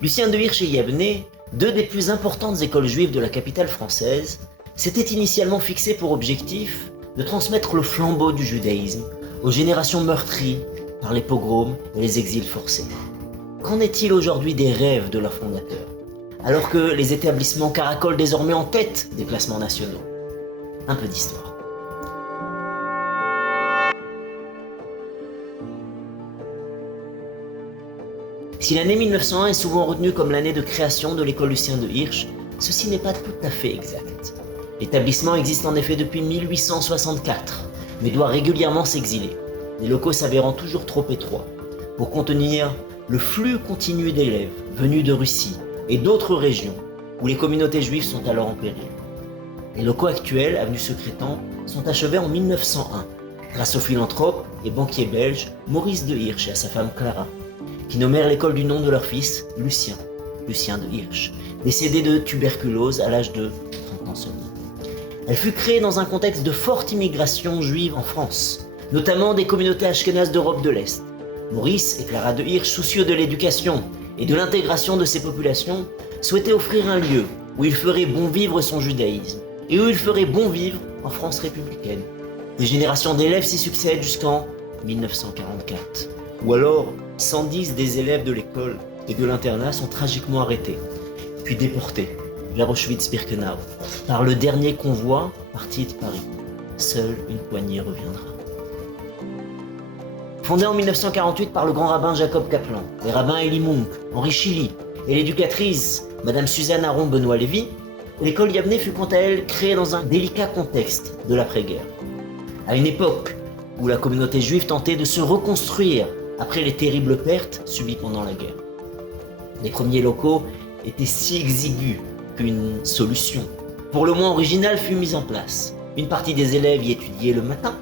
Lucien de Hirsch et Yavneh, deux des plus importantes écoles juives de la capitale française, s'étaient initialement fixés pour objectif de transmettre le flambeau du judaïsme aux générations meurtries par les pogroms et les exils forcés. Qu'en est-il aujourd'hui des rêves de leurs fondateurs, alors que les établissements caracolent désormais en tête des classements nationaux? Un peu d'histoire. Si l'année 1901 est souvent retenue comme l'année de création de l'école Lucien de Hirsch, ceci n'est pas tout à fait exact. L'établissement existe en effet depuis 1864, mais doit régulièrement s'exiler, les locaux s'avérant toujours trop étroits, pour contenir le flux continu d'élèves venus de Russie et d'autres régions où les communautés juives sont alors en péril. Les locaux actuels, avenue Secrétan, sont achevés en 1901, grâce au philanthrope et banquier belge Maurice de Hirsch et à sa femme Clara, qui nommèrent l'école du nom de leur fils, Lucien de Hirsch, décédé de tuberculose à l'âge de 30 ans seulement. Elle fut créée dans un contexte de forte immigration juive en France, notamment des communautés ashkénazes d'Europe de l'Est. Maurice et Clara de Hirsch, soucieux de l'éducation et de l'intégration de ces populations, souhaitaient offrir un lieu où il ferait bon vivre son judaïsme et où il ferait bon vivre en France républicaine. Des générations d'élèves s'y succèdent jusqu'en 1944. Ou alors, 110 des élèves de l'école et de l'internat sont tragiquement arrêtés, puis déportés vers Auschwitz-Birkenau par le dernier convoi parti de Paris. Seule une poignée reviendra. Fondée en 1948 par le grand rabbin Jacob Kaplan, les rabbins Elie Munk, Henri Chili et l'éducatrice Madame Suzanne Aron-Benoît-Lévy, l'école Yavneh fut quant à elle créée dans un délicat contexte de l'après-guerre. À une époque où la communauté juive tentait de se reconstruire après les terribles pertes subies pendant la guerre. Les premiers locaux étaient si exigus qu'une solution, pour le moins originale, fut mise en place. Une partie des élèves y étudiait le matin,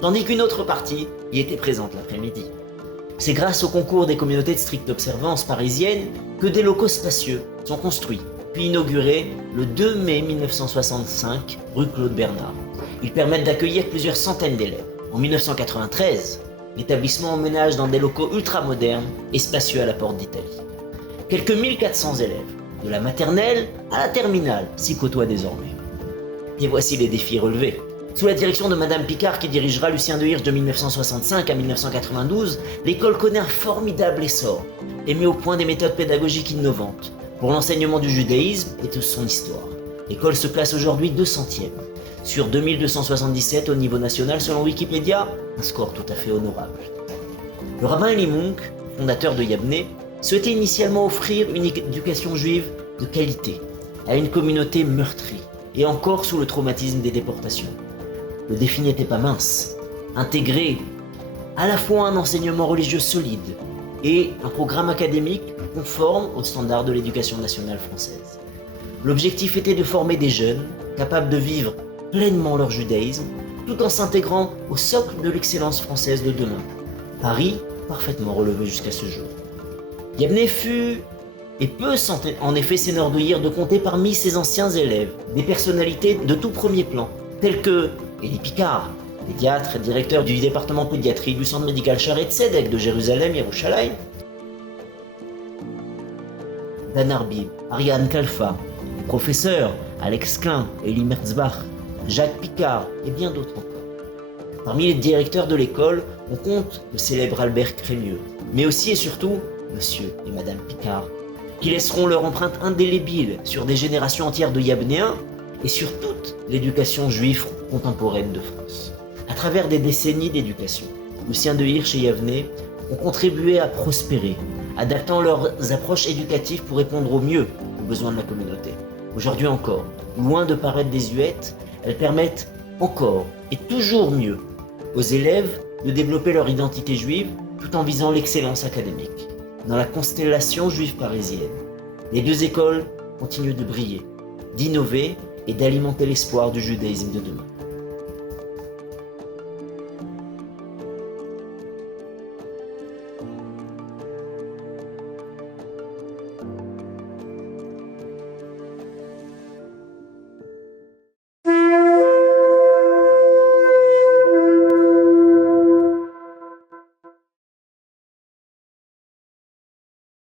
tandis qu'une autre partie y était présente l'après-midi. C'est grâce au concours des communautés de stricte observance parisiennes que des locaux spacieux sont construits, puis inaugurés le 2 mai 1965, rue Claude Bernard. Ils permettent d'accueillir plusieurs centaines d'élèves. En 1993, l'établissement emménage dans des locaux ultramodernes et spacieux à la porte d'Italie. Quelques 1400 élèves, de la maternelle à la terminale, s'y côtoient désormais. Et voici les défis relevés. Sous la direction de Madame Picard, qui dirigera Lucien de Hirsch de 1965 à 1992, l'école connaît un formidable essor et met au point des méthodes pédagogiques innovantes pour l'enseignement du judaïsme et de son histoire. L'école se classe aujourd'hui 200e. Sur 2277 au niveau national selon Wikipédia, un score tout à fait honorable. Le rabbin Elie Munk, fondateur de Yavneh, souhaitait initialement offrir une éducation juive de qualité à une communauté meurtrie et encore sous le traumatisme des déportations. Le défi n'était pas mince. Intégrer à la fois un enseignement religieux solide et un programme académique conforme aux standards de l'éducation nationale française. L'objectif était de former des jeunes capables de vivre pleinement leur judaïsme, tout en s'intégrant au socle de l'excellence française de demain. Paris, parfaitement relevé jusqu'à ce jour. Yavneh fut et peut en effet s'enorgueillir de compter parmi ses anciens élèves des personnalités de tout premier plan, telles que Elie Picard, pédiatre et directeur du département pédiatrie du centre médical Shaare Zedek de Jérusalem, Yerushalayim, Dan Arbib, Ariane Kalfa, les professeurs Alex Klein, Elie Merzbach, Jacques Picard et bien d'autres encore. Parmi les directeurs de l'école, on compte le célèbre Albert Crémieux, mais aussi et surtout Monsieur et Madame Picard, qui laisseront leur empreinte indélébile sur des générations entières de Yavnéens et sur toute l'éducation juive contemporaine de France. À travers des décennies d'éducation, Lucien de Hirsch et Yavneh ont contribué à prospérer, adaptant leurs approches éducatives pour répondre au mieux aux besoins de la communauté. Aujourd'hui encore, loin de paraître désuètes, elles permettent encore et toujours mieux aux élèves de développer leur identité juive tout en visant l'excellence académique. Dans la constellation juive parisienne, les deux écoles continuent de briller, d'innover et d'alimenter l'espoir du judaïsme de demain.